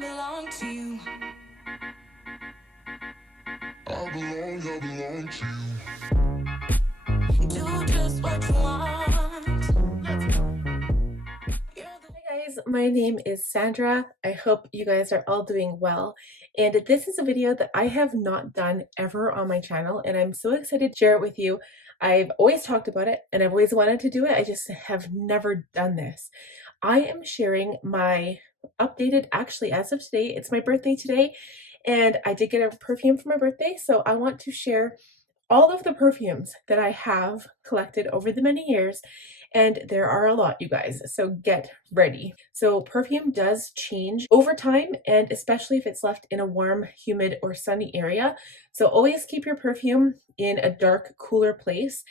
belong to you. I belong to you. Do just what you want. Hey guys, my name is Sandra. I hope you guys are all doing well. And this is a video that I have not done ever on my channel, and I'm so excited to share it with you. I've always talked about it and I've always wanted to do it. I just have never done this. I am sharing my updated, actually as of today, it's my birthday today, and I did get a perfume for my birthday, so I want to share all of the perfumes that I have collected over the many years, and there are a lot, you guys, so get ready. So perfume does change over time, and especially if it's left in a warm, humid, or sunny area. So always keep your perfume in a dark, cooler place.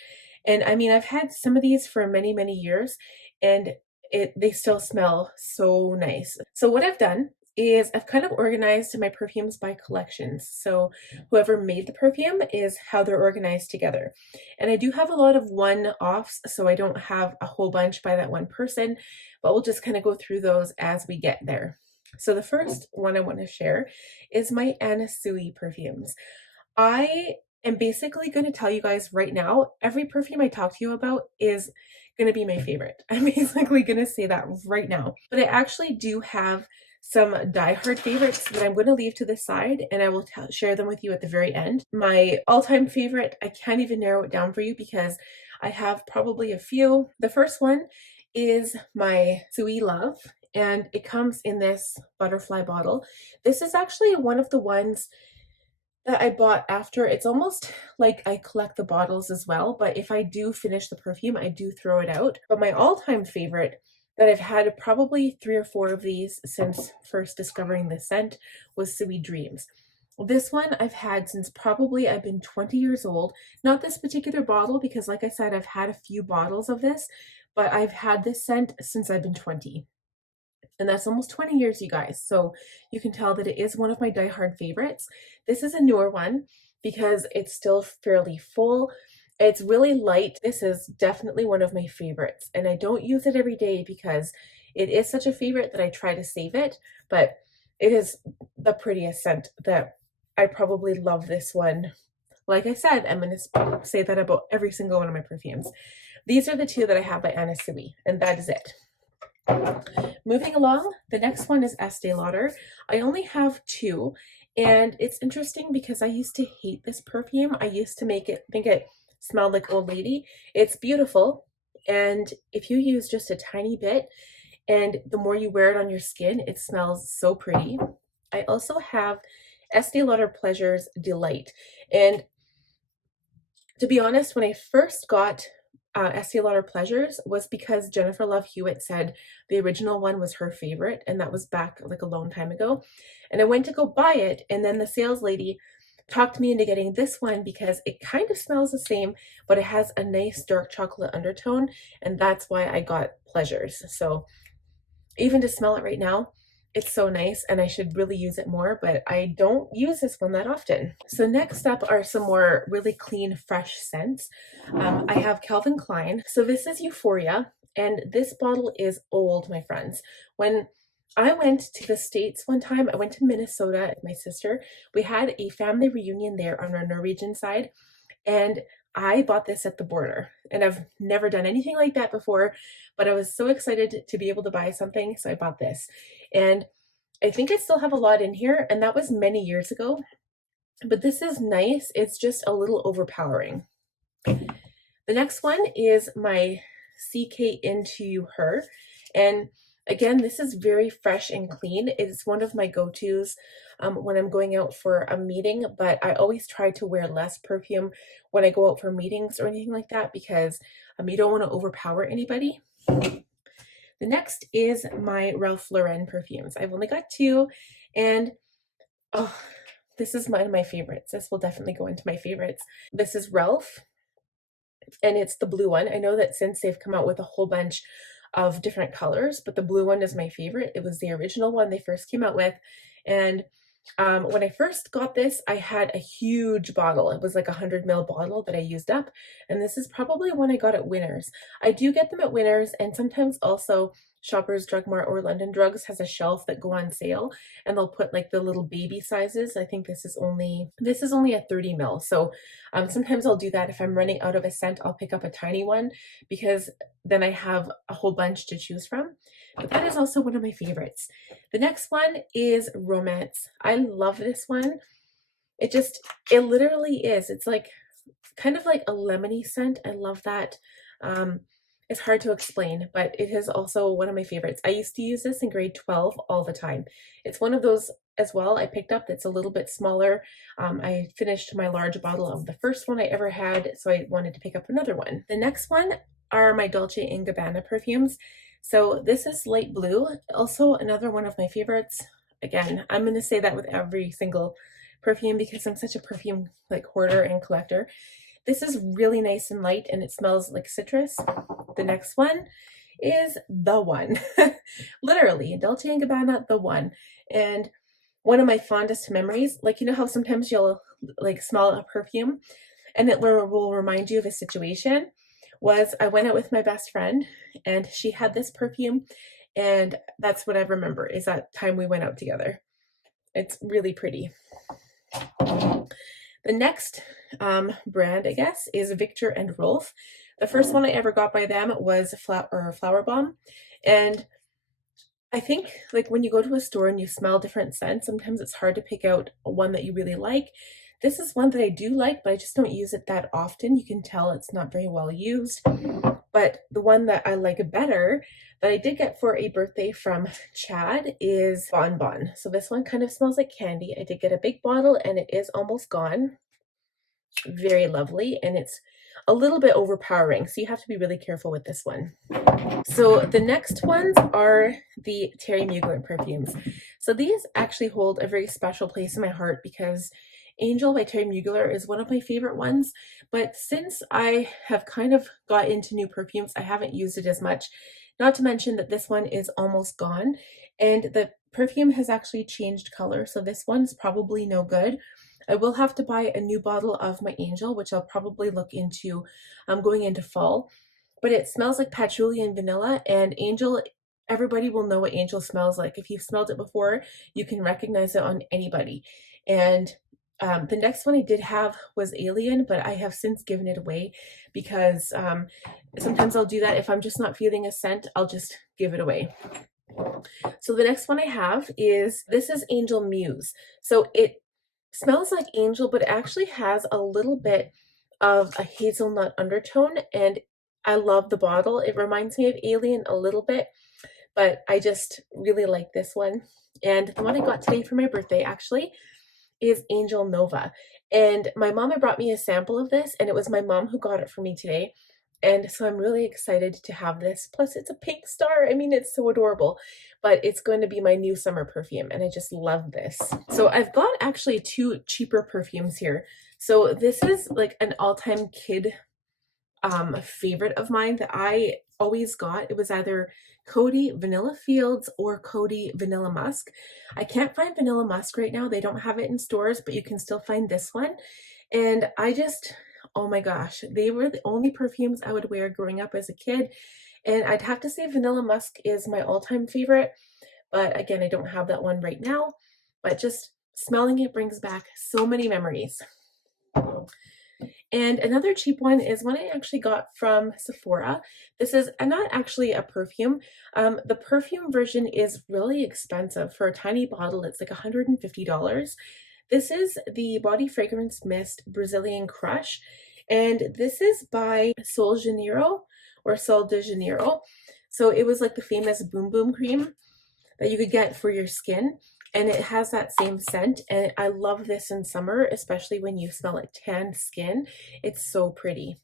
And I mean, I've had some of these for many, many years, and they still smell so nice. So what I've done is I've kind of organized my perfumes by collections. So whoever made the perfume is how they're organized together. And I do have a lot of one-offs, so I don't have a whole bunch by that one person, but we'll just kind of go through those as we get there. So the first one I want to share is my Sui perfumes. I am basically going to tell you guys right now, every perfume I talk to you about is going to be my favorite. I'm basically going to say that right now. But I actually do have some die-hard favorites that I'm going to leave to the side, and I will share them with you at the very end. My all-time favorite, I can't even narrow it down for you because I have probably a few. The first one is my Sui Love, and it comes in this butterfly bottle. This is actually one of the ones that I bought after. It's almost like I collect the bottles as well, but if I do finish the perfume, I do throw it out. But my all-time favorite that I've had probably 3 or 4 of these since first discovering the scent was Sui Dreams. This one I've had since probably I've been 20 years old. Not this particular bottle because like I said, I've had a few bottles of this, but I've had this scent since I've been 20. And that's almost 20 years, you guys. So you can tell that it is one of my diehard favorites. This is a newer one because it's still fairly full. It's really light. This is definitely one of my favorites, and I don't use it every day because it is such a favorite that I try to save it, but it is the prettiest scent that I probably love this one. Like I said, I'm going to say that about every single one of my perfumes. These are the 2 that I have by Sui, and that is it. Moving along, the next one is Estee Lauder. I only have 2, and it's interesting because I used to hate this perfume. I used to think it smelled like old lady. It's beautiful, and if you use just a tiny bit, and the more you wear it on your skin, it smells so pretty. I also have Estee Lauder Pleasures Delight, and to be honest, when I first got Estee Lauder Pleasures was because Jennifer Love Hewitt said the original one was her favorite, and that was back like a long time ago. And I went to go buy it, and then the sales lady talked me into getting this one because it kind of smells the same, but it has a nice dark chocolate undertone, and that's why I got Pleasures. So even to smell it right now, it's so nice, and I should really use it more, but I don't use this one that often. So next up are some more really clean, fresh scents. I have Calvin Klein. So this is Euphoria, and this bottle is old, my friends. When I went to the States one time, I went to Minnesota with my sister. We had a family reunion there on our Norwegian side, and I bought this at the border, and I've never done anything like that before, but I was so excited to be able to buy something, so I bought this. And I think I still have a lot in here, and that was many years ago, but this is nice. It's just a little overpowering. The next one is my CK Into Her, and again, this is very fresh and clean. It's one of my go-tos when I'm going out for a meeting, but I always try to wear less perfume when I go out for meetings or anything like that because you don't want to overpower anybody. The next is my Ralph Lauren perfumes. I've only got 2, and oh, this is one of my favorites. This will definitely go into my favorites. This is Ralph, and it's the blue one. I know that since they've come out with a whole bunch of different colors, but the blue one is my favorite. It was the original one they first came out with, and When I first got this, I had a huge bottle. It was like a 100 ml bottle that I used up. And this is probably one I got at Winners. I do get them at Winners, and sometimes also Shoppers Drug Mart or London Drugs has a shelf that go on sale, and they'll put like the little baby sizes. I think this is only a 30 ml. So sometimes I'll do that. If I'm running out of a scent, I'll pick up a tiny one because then I have a whole bunch to choose from. But that is also one of my favorites. The next one is Romance. I love this one. It literally is. It's like kind of like a lemony scent. I love that. It's hard to explain, but it is also one of my favorites. I used to use this in grade 12 all the time. It's one of those as well I picked up that's a little bit smaller. I finished my large bottle of the first one I ever had, so I wanted to pick up another one. The next one are my Dolce Gabbana perfumes. So this is light blue, also another one of my favorites. Again, I'm going to say that with every single perfume because I'm such a perfume like hoarder and collector. This is really nice and light, and it smells like citrus. The next one is The One. Literally, Dolce & Gabbana The One. And one of my fondest memories, like, you know how sometimes you'll like smell a perfume and it will remind you of a situation, was I went out with my best friend and she had this perfume, and that's what I remember, is that time we went out together. It's really pretty. The next brand, I guess, is Viktor and Rolf. The first one I ever got by them was Flower Bomb. And I think like when you go to a store and you smell different scents, sometimes it's hard to pick out one that you really like. This is one that I do like, but I just don't use it that often. You can tell it's not very well used. But the one that I like better that I did get for a birthday from Chad is Bon Bon. So this one kind of smells like candy. I did get a big bottle and it is almost gone. Very lovely, and it's a little bit overpowering, so you have to be really careful with this one. So the next ones are the Thierry Mugler perfumes. So these actually hold a very special place in my heart because Angel by Thierry Mugler is one of my favorite ones, but since I have kind of got into new perfumes, I haven't used it as much. Not to mention that this one is almost gone, and the perfume has actually changed color, so this one's probably no good. I will have to buy a new bottle of my Angel, which I'll probably look into going into fall. But it smells like patchouli and vanilla, and Angel, everybody will know what Angel smells like. If you've smelled it before, you can recognize it on anybody. And the next one I did have was Alien, but I have since given it away because sometimes I'll do that. If I'm just not feeling a scent, I'll just give it away. So the next one I have this is Angel Muse. So it smells like Angel, but it actually has a little bit of a hazelnut undertone, and I love the bottle. It reminds me of Alien a little bit, but I just really like this one. And the one I got today for my birthday actually is Angel Nova. And my mom had brought me a sample of this, and it was my mom who got it for me today. And so I'm really excited to have this. Plus it's a pink star. I mean, it's so adorable, but it's going to be my new summer perfume, and I just love this. So I've got actually two cheaper perfumes here. So this is like an all-time kid favorite of mine that I always got. It was either Coty Vanilla Fields or Coty Vanilla Musk. I can't find Vanilla Musk right now. They don't have it in stores, but you can still find this one. And I just, oh my gosh, they were the only perfumes I would wear growing up as a kid. And I'd have to say Vanilla Musk is my all-time favorite. But again, I don't have that one right now. But just smelling it brings back so many memories. And another cheap one is one I actually got from Sephora. This is not actually a perfume. The perfume version is really expensive. For a tiny bottle, it's like $150. This is the Body Fragrance Mist Brazilian Crush. And this is by Sol de Janeiro. So it was like the famous Boom Boom cream that you could get for your skin. And it has that same scent, and I love this in summer, especially when you smell like tanned skin. It's so pretty.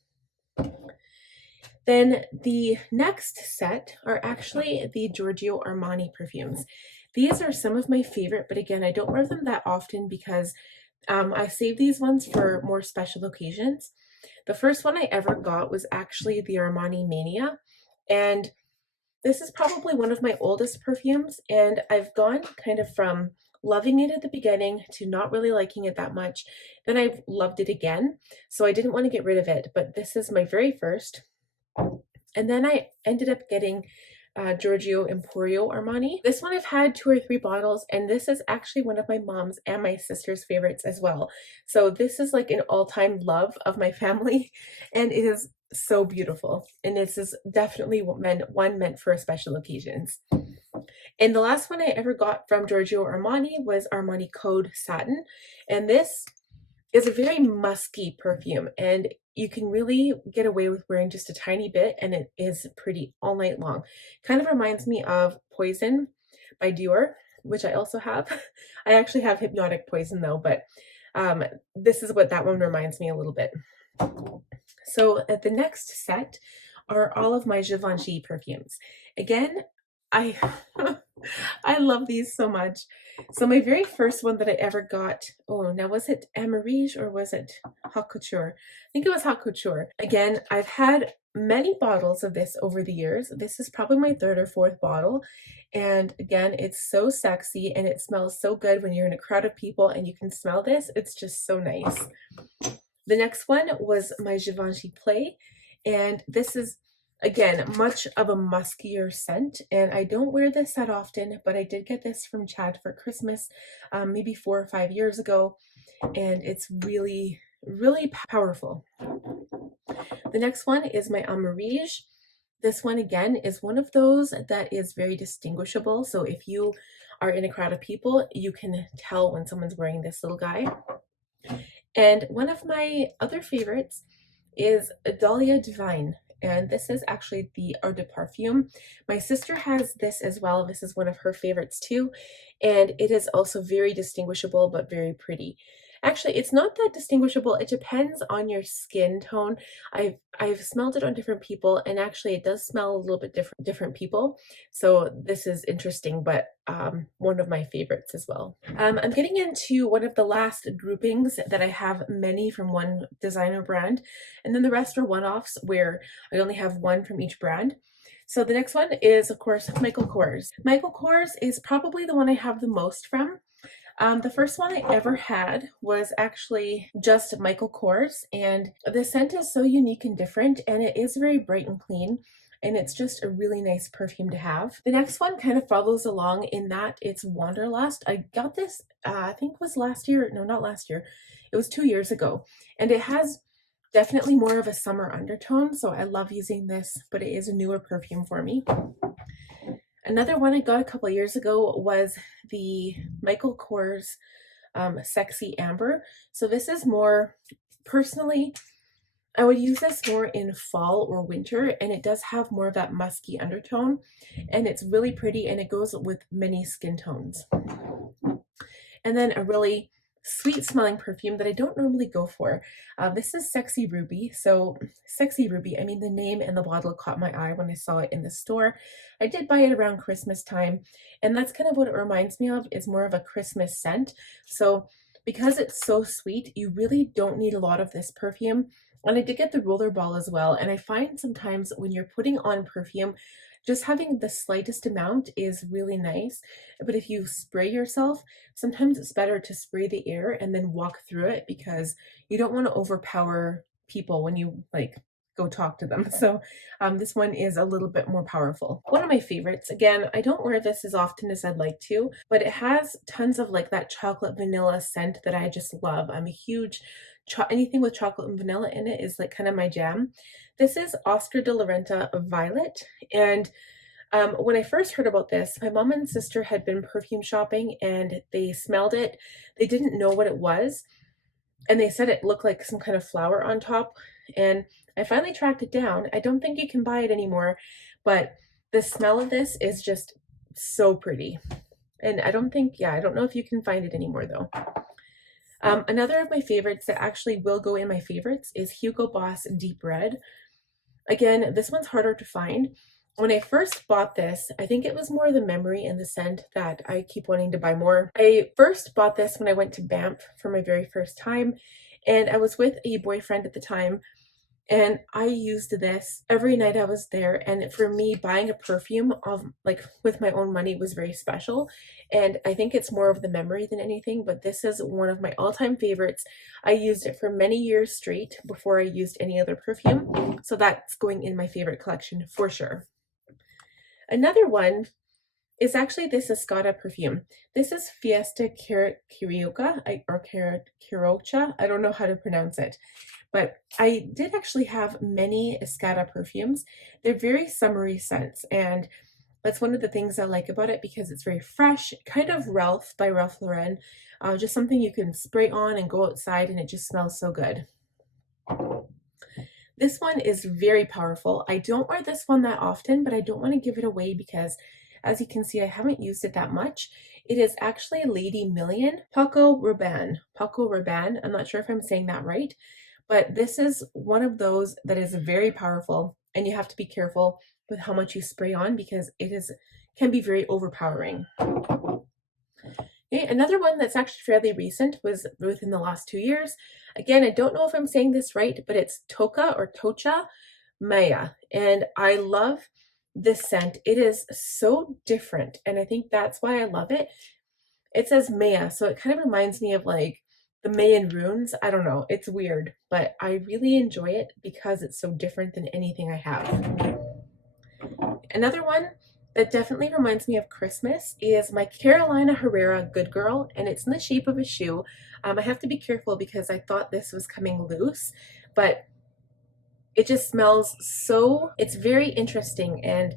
Then the next set are actually the Giorgio Armani perfumes. These are some of my favorite, but again, I don't wear them that often because I save these ones for more special occasions. The first one I ever got was actually the Armani Mania, and this is probably one of my oldest perfumes, and I've gone kind of from loving it at the beginning to not really liking it that much. Then I've loved it again, so I didn't want to get rid of it, but this is my very first. And then I ended up getting Giorgio Armani. This one I've had 2 or 3 bottles, and this is actually one of my mom's and my sister's favorites as well. So this is like an all-time love of my family, and it is so beautiful. And this is definitely one meant for special occasions. And the last one I ever got from Giorgio Armani was Armani Code Satin, and this is a very musky perfume, and you can really get away with wearing just a tiny bit, and it is pretty all night long. Kind of reminds me of Poison by Dior, which I also have. I actually have Hypnotic Poison though, but this is what that one reminds me a little bit. So the next set are all of my Givenchy perfumes. Again, I I love these so much. So my very first one that I ever got, oh, now was it Amarige or was it Haute Couture? I think it was Haute Couture. Again, I've had many bottles of this over the years. This is probably my 3rd or 4th bottle. And again, it's so sexy and it smells so good when you're in a crowd of people and you can smell this. It's just so nice. The next one was my Givenchy Play, and this is, again, much of a muskier scent, and I don't wear this that often, but I did get this from Chad for Christmas maybe 4 or 5 years ago, and it's really, really powerful. The next one is my Amarige. This one, again, is one of those that is very distinguishable, so if you are in a crowd of people, you can tell when someone's wearing this little guy. And one of my other favorites is Dolce Divine, and this is actually the Eau de Perfume. My sister has this as well. This is one of her favorites too, and it is also very distinguishable but very pretty. Actually, it's not that distinguishable. It depends on your skin tone. I've smelled it on different people, and actually it does smell a little bit different people. So this is interesting, but one of my favorites as well. I'm getting into one of the last groupings that I have many from one designer brand, and then the rest are one-offs where I only have one from each brand. So the next one is, of course, Michael Kors. Michael Kors is probably the one I have the most from. The first one I ever had was actually just Michael Kors, and the scent is so unique and different, and it is very bright and clean, and it's just a really nice perfume to have. The next one kind of follows along in that it's Wanderlust. I got this, I think it was last year. No, not last year. It was 2 years ago, and it has definitely more of a summer undertone, so I love using this, but it is a newer perfume for me. Another one I got a couple years ago was the Michael Kors Sexy Amber. So this is more, personally, I would use this more in fall or winter, and it does have more of that musky undertone, and it's really pretty, and it goes with many skin tones. And then a really sweet smelling perfume that I don't normally go for. This is Sexy Ruby. So Sexy Ruby, I mean, the name and the bottle caught my eye when I saw it in the store. I did buy it around Christmas time, and that's kind of what it reminds me of, is more of a Christmas scent. So because it's so sweet, you really don't need a lot of this perfume. And I did get the roller ball as well, and I find sometimes when you're putting on perfume, just having the slightest amount is really nice, but if you spray yourself, sometimes it's better to spray the air and then walk through it, because you don't want to overpower people when you like go talk to them. So this one is a little bit more powerful. One of my favorites, again, I don't wear this as often as I'd like to, but it has tons of like that chocolate vanilla scent that I just love. I'm a huge anything with chocolate and vanilla in it is like kind of my jam. This is Oscar de la Renta Violet, and when I first heard about this, my mom and sister had been perfume shopping and they smelled it. They didn't know what it was, and they said it looked like some kind of flower on top, and I finally tracked it down. I don't think you can buy it anymore, but the smell of this is just so pretty. And I don't know if you can find it anymore though. Another of my favorites that actually will go in my favorites is Hugo Boss Deep Red. Again, this one's harder to find. When I first bought this, I think it was more the memory and the scent that I keep wanting to buy more. I first bought this when I went to Banff for my very first time, and I was with a boyfriend at the time, And I used this every night I was there. And for me, buying a perfume of like with my own money was very special. And I think it's more of the memory than anything, but this is one of my all-time favorites. I used it for many years straight before I used any other perfume. So that's going in my favorite collection for sure. Another one is actually this Escada perfume. This is Fiesta Carioca or Carocha. I don't know how to pronounce it. But I did actually have many Escada perfumes. They're very summery scents, and that's one of the things I like about it because it's very fresh, kind of Ralph by Ralph Lauren. Just something you can spray on and go outside and it just smells so good. This one is very powerful. I don't wear this one that often, but I don't want to give it away because as you can see, I haven't used it that much. It is actually Lady Million Paco Rabanne. Paco Rabanne. I'm not sure if I'm saying that right. But this is one of those that is very powerful, and you have to be careful with how much you spray on because can be very overpowering. Okay, another one that's actually fairly recent was within the last 2 years. Again, I don't know if I'm saying this right, but it's Toca or Tocha Maya, and I love this scent. It is so different, and I think that's why I love it. It says Maya, so it kind of reminds me of like the Mayan runes. I don't know, it's weird, but I really enjoy it because it's so different than anything I have. Another one that definitely reminds me of Christmas is my Carolina Herrera Good Girl, and it's in the shape of a shoe. I have to be careful because I thought this was coming loose, but it just smells so, it's very interesting, and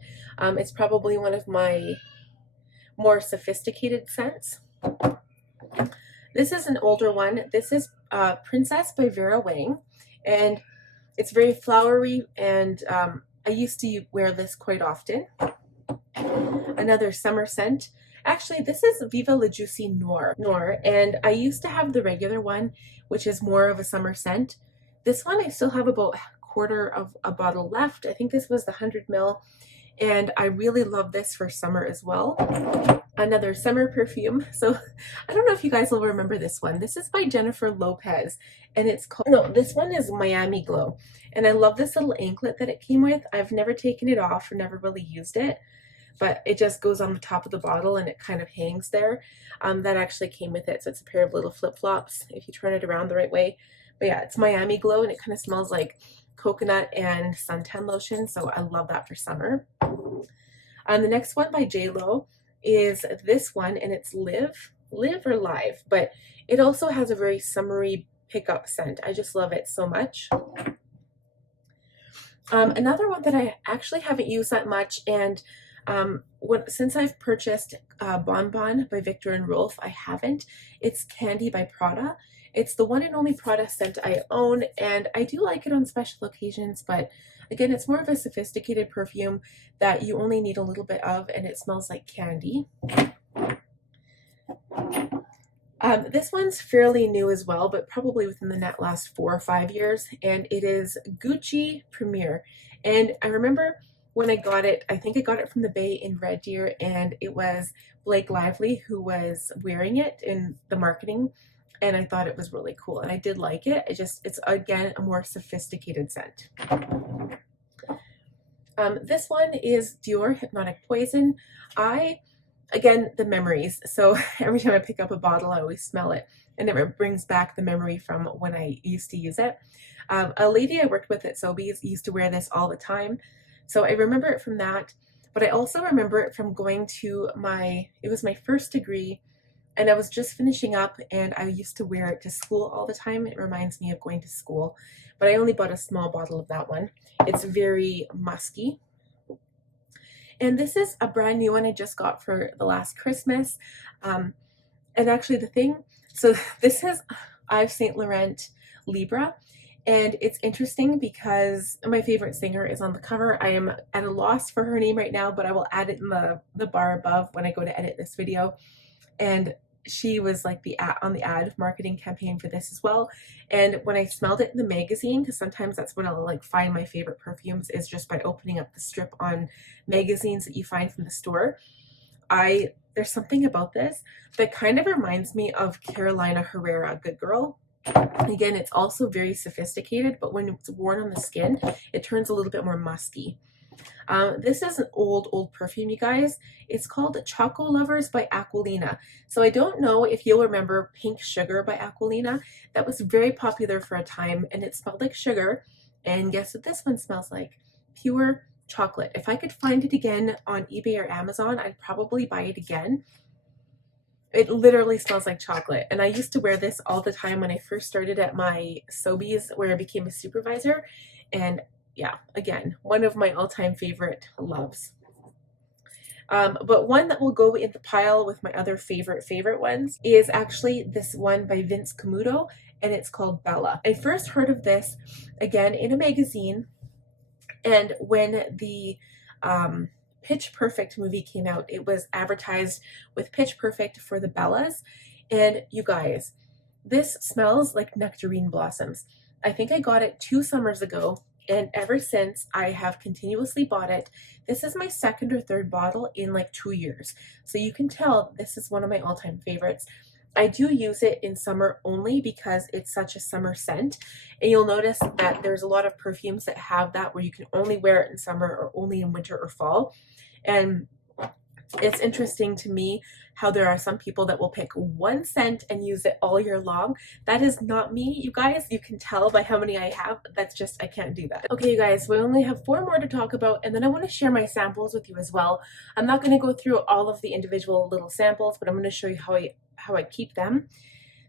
it's probably one of my more sophisticated scents. This is an older one. This is Princess by Vera Wang, and it's very flowery, and I used to wear this quite often. Another summer scent. Actually, this is Viva La Juicy Noir, and I used to have the regular one, which is more of a summer scent. This one I still have about a quarter of a bottle left. I think this was the 100 ml, and I really love this for summer as well. Another summer perfume. So I don't know if you guys will remember this one. This is by Jennifer Lopez, and it's called, no, this one is Miami Glow. And I love this little anklet that it came with. I've never taken it off or never really used it, but it just goes on the top of the bottle and it kind of hangs there. That actually came with it. So it's a pair of little flip-flops if you turn it around the right way. But yeah, it's Miami Glow, and it kind of smells like coconut and suntan lotion. So I love that for summer. The next one by J.Lo is this one, and it's Live or Live, but it also has a very summery pickup scent. I just love it so much. Another one that I actually haven't used that much, and since I've purchased Bon Bon by Viktor Rolf, I haven't. It's Candy by Prada. It's the one and only Prada scent I own, and I do like it on special occasions, but again, it's more of a sophisticated perfume that you only need a little bit of, and it smells like candy. This one's fairly new as well, but probably within the last 4 or 5 years, and it is Gucci Premier. And I remember when I got it, I think I got it from the Bay in Red Deer, and it was Blake Lively who was wearing it in the marketing, and I thought it was really cool, and I did like it. It's again a more sophisticated scent. This one is Dior Hypnotic Poison. Again, the memories. So every time I pick up a bottle, I always smell it, and it brings back the memory from when I used to use it. A lady I worked with at Sobeys used to wear this all the time, so I remember it from that. But I also remember it from going to it was my first degree, and I was just finishing up, and I used to wear it to school all the time. It reminds me of going to school, but I only bought a small bottle of that one. It's very musky. And this is a brand new one I just got for the last Christmas. And actually so this is Yves Saint Laurent Libra. And it's interesting because my favorite singer is on the cover. I am at a loss for her name right now, but I will add it in the bar above when I go to edit this video. And she was like on the ad marketing campaign for this as well. And when I smelled it in the magazine, because sometimes that's when I'll like find my favorite perfumes, is just by opening up the strip on magazines that you find from the store. There's something about this that kind of reminds me of Carolina Herrera Good Girl. Again, it's also very sophisticated, but when it's worn on the skin, it turns a little bit more musky. This is an old perfume, you guys. It's called Choco Lovers by Aquilina. So I don't know if you'll remember Pink Sugar by Aquilina. That was very popular for a time, and it smelled like sugar. And guess what this one smells like? Pure chocolate. If I could find it again on eBay or Amazon, I'd probably buy it again. It literally smells like chocolate. And I used to wear this all the time when I first started at my Sobeys, where I became a supervisor. And yeah, again, one of my all-time favorite loves. But one that will go in the pile with my other favorite ones is actually this one by Vince Camuto, and it's called Bella. I first heard of this, again, in a magazine, and when the Pitch Perfect movie came out, it was advertised with Pitch Perfect for the Bellas, and you guys, this smells like nectarine blossoms. I think I got it 2 summers ago, and ever since I have continuously bought it. This is my second or third bottle in like 2 years, so you can tell this is one of my all-time favorites. I do use it in summer only because it's such a summer scent, and you'll notice that there's a lot of perfumes that have that where you can only wear it in summer or only in winter or fall. And it's interesting to me how there are some people that will pick one scent and use it all year long. That is not me, you guys. You can tell by how many I have. That's just, I can't do that. Okay, you guys, we only have 4 more to talk about, and then I want to share my samples with you as well. I'm not going to go through all of the individual little samples, but I'm going to show you how I keep them.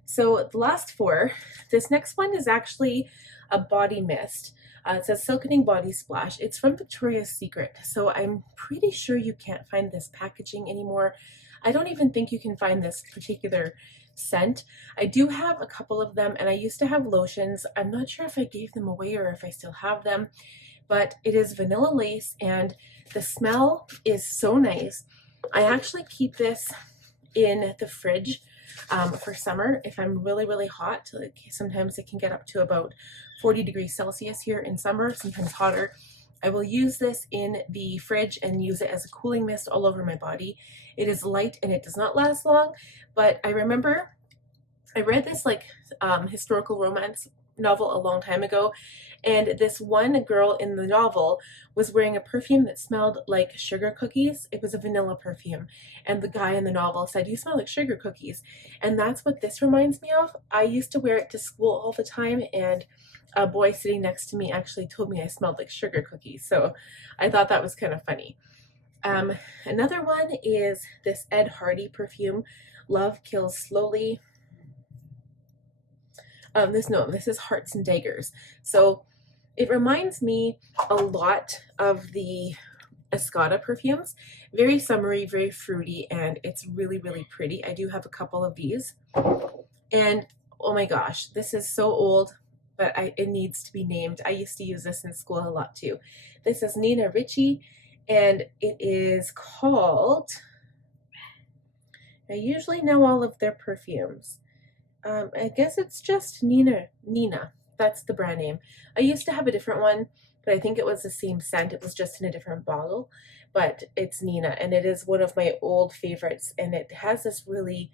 So the last 4, this next one is actually a body mist. It says Silkening Body Splash. It's from Victoria's Secret, so I'm pretty sure you can't find this packaging anymore. I don't even think you can find this particular scent. I do have a couple of them, and I used to have lotions. I'm not sure if I gave them away or if I still have them, but it is vanilla lace, and the smell is so nice. I actually keep this in the fridge for summer if I'm really hot. Like sometimes it can get up to about 40 degrees Celsius here in summer, sometimes hotter. I will use this in the fridge and use it as a cooling mist all over my body. It is light and it does not last long, but I remember I read this like historical romance novel a long time ago, and this one girl in the novel was wearing a perfume that smelled like sugar cookies. It was a vanilla perfume, and the guy in the novel said, "You smell like sugar cookies," and that's what this reminds me of. I used to wear it to school all the time, and a boy sitting next to me actually told me I smelled like sugar cookies, so I thought that was kind of funny. Another one is this Ed Hardy perfume, Love Kills Slowly. This is Hearts and Daggers. So it reminds me a lot of the Escada perfumes. Very summery, very fruity, and it's really pretty. I do have a couple of these. And oh my gosh, this is so old, but it needs to be named. I used to use this in school a lot too. This is Nina Ricci, and it is called, I usually know all of their perfumes. I guess it's just Nina. That's the brand name. I used to have a different one, but I think it was the same scent. It was just in a different bottle, but it's Nina, and it is one of my old favorites, and it has this really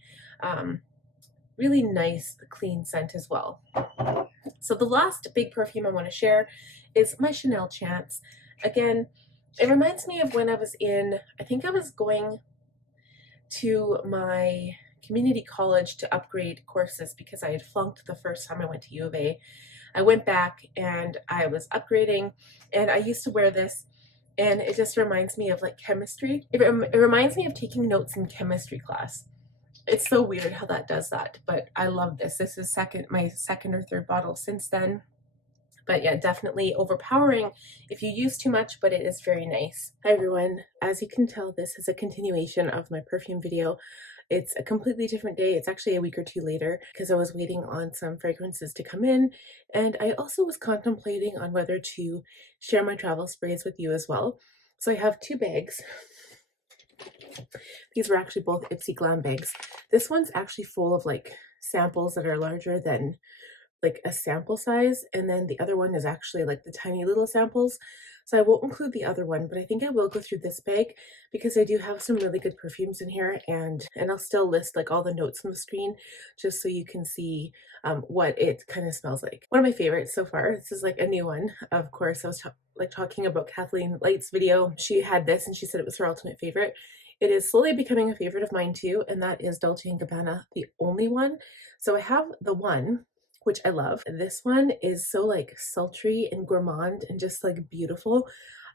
nice clean scent as well. So the last big perfume I want to share is my Chanel Chance. Again, it reminds me of when I was I think I was going to my community college to upgrade courses because I had flunked the first time I went to U of A. I went back and I was upgrading, and I used to wear this, and it just reminds me of like chemistry. It reminds me of taking notes in chemistry class. It's so weird how that does that, but I love this. This is my second or third bottle since then. But yeah, definitely overpowering if you use too much, but it is very nice. Hi everyone. As you can tell, this is a continuation of my perfume video. It's a completely different day. It's actually a week or 2 later because I was waiting on some fragrances to come in, and I also was contemplating on whether to share my travel sprays with you as well. So I have 2 bags. These were actually both Ipsy Glam bags. This one's actually full of like samples that are larger than like a sample size, and then the other one is actually like the tiny little samples. So I won't include the other one, but I think I will go through this bag because I do have some really good perfumes in here, and I'll still list like all the notes on the screen just so you can see what it kind of smells like. One of my favorites so far, this is like a new one. Of course, I was talking about Kathleen Light's video. She had this and she said it was her ultimate favorite. It is slowly becoming a favorite of mine too, and that is Dolce & Gabbana The One. So I have the one, which I love. This one is so like sultry and gourmand and just like beautiful.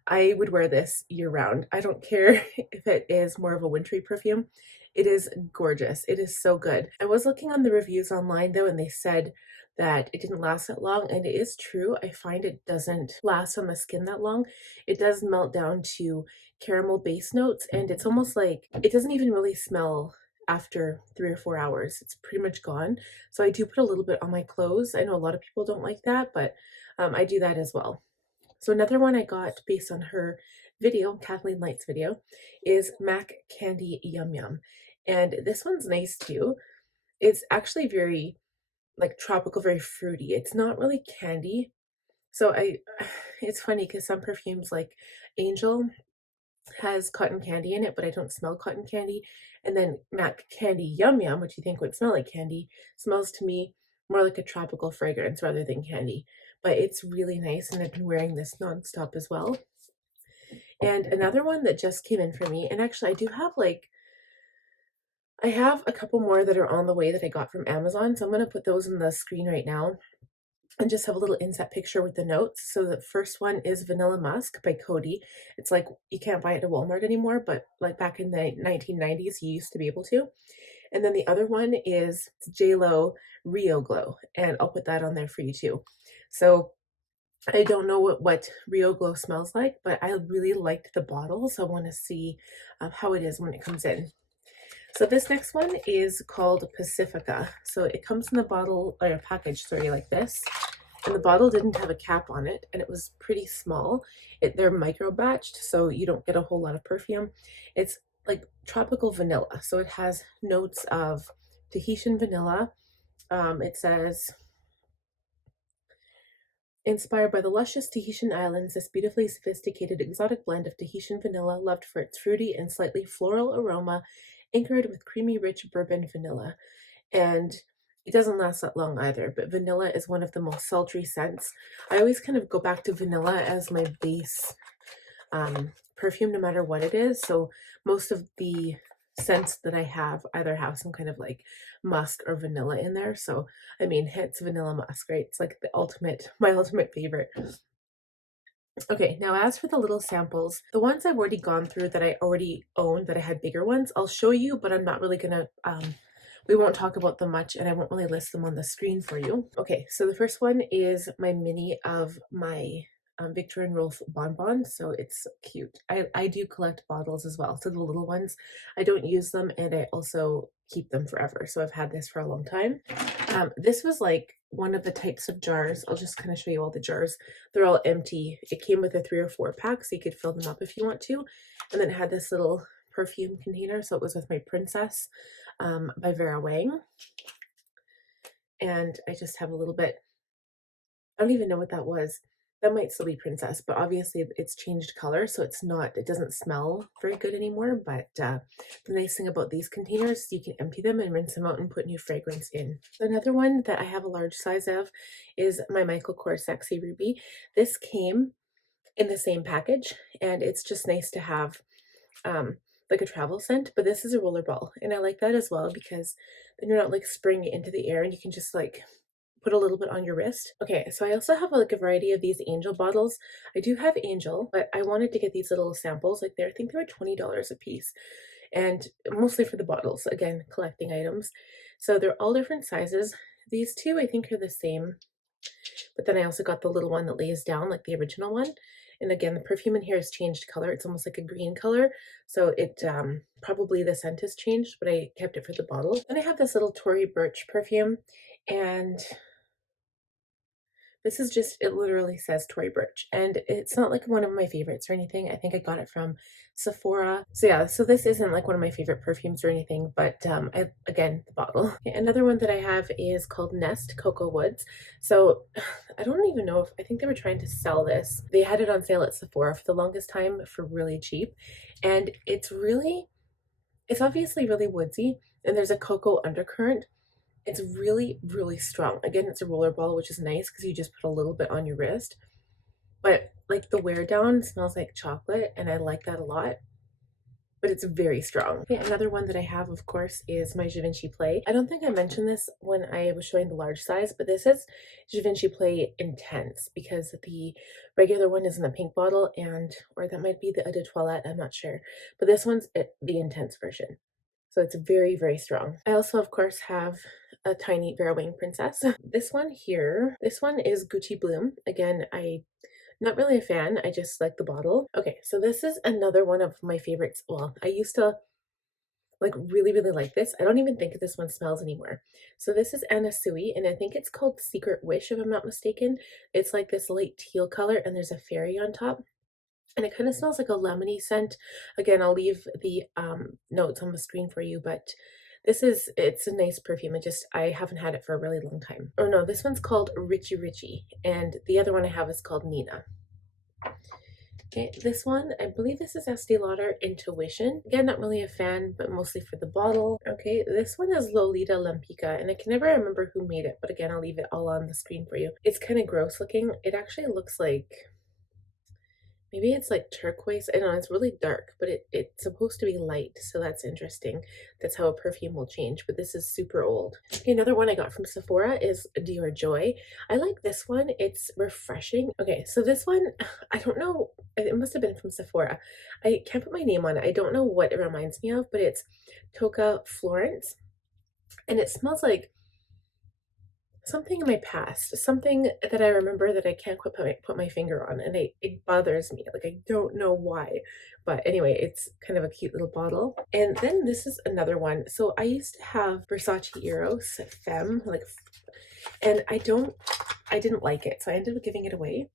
I would wear this year round. I don't care if it is more of a wintry perfume. It is gorgeous. It is so good. I was looking on the reviews online though, and they said that it didn't last that long, and it is true. I find it doesn't last on the skin that long. It does melt down to caramel base notes, and it's almost like it doesn't even really smell after 3 or 4 hours. It's pretty much gone. So I do put a little bit on my clothes. I know a lot of people don't like that, but I do that as well. So another one I got based on her video, Kathleen Light's video, is MAC Candy Yum Yum. And this one's nice too. It's actually very like tropical, very fruity. It's not really candy. So it's funny because some perfumes like Angel has cotton candy in it, but I don't smell cotton candy. And then MAC Candy Yum Yum, which you think would smell like candy, smells to me more like a tropical fragrance rather than candy. But it's really nice, and I've been wearing this nonstop as well. And another one that just came in for me, and actually I have a couple more that are on the way that I got from Amazon, so I'm going to put those on the screen right now and just have a little inset picture with the notes. So the first one is Vanilla Musk by Coty. It's like you can't buy it at Walmart anymore, but like back in the 1990s, you used to be able to. And then the other one is JLo Rio Glow, and I'll put that on there for you too. So I don't know what Rio Glow smells like, but I really liked the bottle, so I want to see how it is when it comes in. So this next one is called Pacifica. So it comes in the bottle, or a package, sorry, like this. And the bottle didn't have a cap on it, and it was pretty small. They're micro batched, so you don't get a whole lot of perfume. It's like tropical vanilla. So it has notes of Tahitian vanilla. It says, inspired by the luscious Tahitian islands, this beautifully sophisticated exotic blend of Tahitian vanilla, loved for its fruity and slightly floral aroma, anchored with creamy rich bourbon vanilla. And it doesn't last that long either, but vanilla is one of the most sultry scents. I always kind of go back to vanilla as my base perfume no matter what it is. So most of the scents that I have either have some kind of like musk or vanilla in there. So I mean, it's vanilla musk, right? It's like my ultimate favorite. Okay, now as for the little samples, the ones I've already gone through that I already own, that I had bigger ones, I'll show you, but I'm not really gonna, we won't talk about them much, and I won't really list them on the screen for you. Okay, so the first one is my mini of my Viktor Rolf bonbon, so it's cute. I do collect bottles as well, so the little ones, I don't use them, and I also keep them forever, so I've had this for a long time. This was like one of the types of jars. I'll just kind of show you all the jars. They're all empty. It came with a 3 or 4 pack, so you could fill them up if you want to. And then it had this little perfume container, so it was with my Princess by Vera Wang. And I just have a little bit, I don't even know what that was. That might still be Princess, but obviously it's changed color, so it doesn't smell very good anymore. But the nice thing about these containers, you can empty them and rinse them out and put new fragrance in. So another one that I have a large size of is my Michael Kors Sexy Ruby. This came in the same package, and it's just nice to have like a travel scent, but this is a roller ball, and I like that as well because then you're not like spraying it into the air, and you can just like put a little bit on your wrist. Okay, so I also have like a variety of these Angel bottles. I do have Angel, but I wanted to get these little samples. Like I think they were $20 a piece, and mostly for the bottles. Again, collecting items. So they're all different sizes. These two I think are the same, but then I also got the little one that lays down like the original one. And again, the perfume in here has changed color. It's almost like a green color. So it probably the scent has changed, but I kept it for the bottle. Then I have this little Tory Burch perfume, and This is just, it literally says Tory Burch, and it's not like one of my favorites or anything. I think I got it from Sephora. So yeah, so this isn't like one of my favorite perfumes or anything, but again, the bottle. Okay, another one that I have is called Nest Cocoa Woods. So I don't even know if, I think they were trying to sell this. They had it on sale at Sephora for the longest time for really cheap. And it's obviously really woodsy, and there's a cocoa undercurrent. It's really, really strong. Again, it's a roller ball, which is nice because you just put a little bit on your wrist. But like the wear down smells like chocolate, and I like that a lot. But it's very strong. Okay, another one that I have, of course, is my Givenchy Play. I don't think I mentioned this when I was showing the large size, but this is Givenchy Play Intense because the regular one is in a pink bottle, or that might be the Eau de Toilette, I'm not sure. But this one's the Intense version. So it's very, very strong. I also, of course, have a tiny Vera Wang Princess. This one here, this one is Gucci Bloom. Again, I'm not really a fan. I just like the bottle. Okay, so this is another one of my favorites. Well, I used to like really, really like this. I don't even think this one smells anymore. So this is Anna Sui, and I think it's called Secret Wish, if I'm not mistaken. It's like this light teal color, and there's a fairy on top. And it kind of smells like a lemony scent. Again, I'll leave the notes on the screen for you, but it's a nice perfume. I haven't had it for a really long time. Oh no, this one's called Richie Richie, and the other one I have is called Nina. Okay, this one, I believe this is Estee Lauder Intuition. Again, not really a fan, but mostly for the bottle. Okay, this one is Lolita Lampica, and I can never remember who made it, but again, I'll leave it all on the screen for you. It's kind of gross looking. It actually looks like, maybe it's like turquoise. I don't know, it's really dark, but it's supposed to be light, so that's interesting. That's how a perfume will change, but this is super old. Okay, another one I got from Sephora is Dior Joy. I like this one. It's refreshing. Okay, so this one, I don't know, it must have been from Sephora. I can't put my name on it. I don't know what it reminds me of, but it's Tocca Florence, and it smells like something in my past, something that I remember that I can't quite put my finger on, and it bothers me. Like, I don't know why, but anyway, it's kind of a cute little bottle. And then this is another one. So I used to have Versace Eros Femme, and I didn't like it, so I ended up giving it away.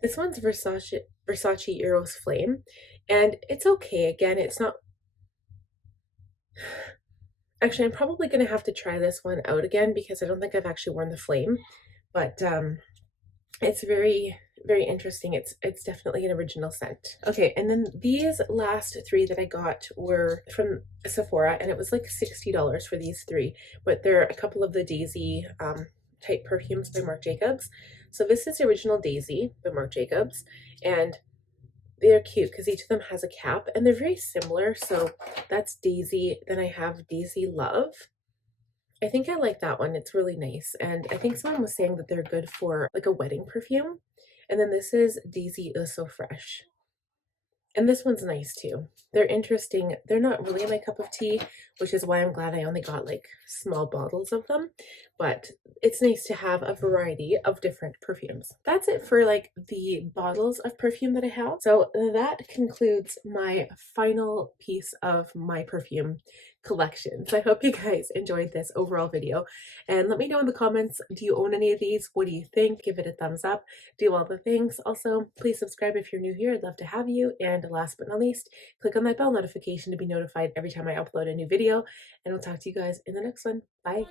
This one's Versace Eros Flame, and it's okay. Again, it's not. Actually, I'm probably going to have to try this one out again because I don't think I've actually worn the Flame, but it's very, very interesting. It's definitely an original scent. Okay, and then these last three that I got were from Sephora, and it was like $60 for these three, but they're a couple of the Daisy type perfumes by Marc Jacobs. So this is the original Daisy by Marc Jacobs, and they're cute because each of them has a cap, and they're very similar. So that's Daisy. Then I have Daisy Love. I think I like that one. It's really nice. And I think someone was saying that they're good for like a wedding perfume. And then this is Daisy Eau So Fresh. And this one's nice too. They're interesting. They're not really my cup of tea, which is why I'm glad I only got like small bottles of them. But it's nice to have a variety of different perfumes. That's it for like the bottles of perfume that I have. So that concludes my final piece of my perfume collection. So I hope you guys enjoyed this overall video, and let me know in the comments, do you own any of these? What do you think? Give it a thumbs up, do all the things. Also, please subscribe if you're new here. I'd love to have you. And last but not least, click on that bell notification to be notified every time I upload a new video, and we'll talk to you guys in the next one. Bye.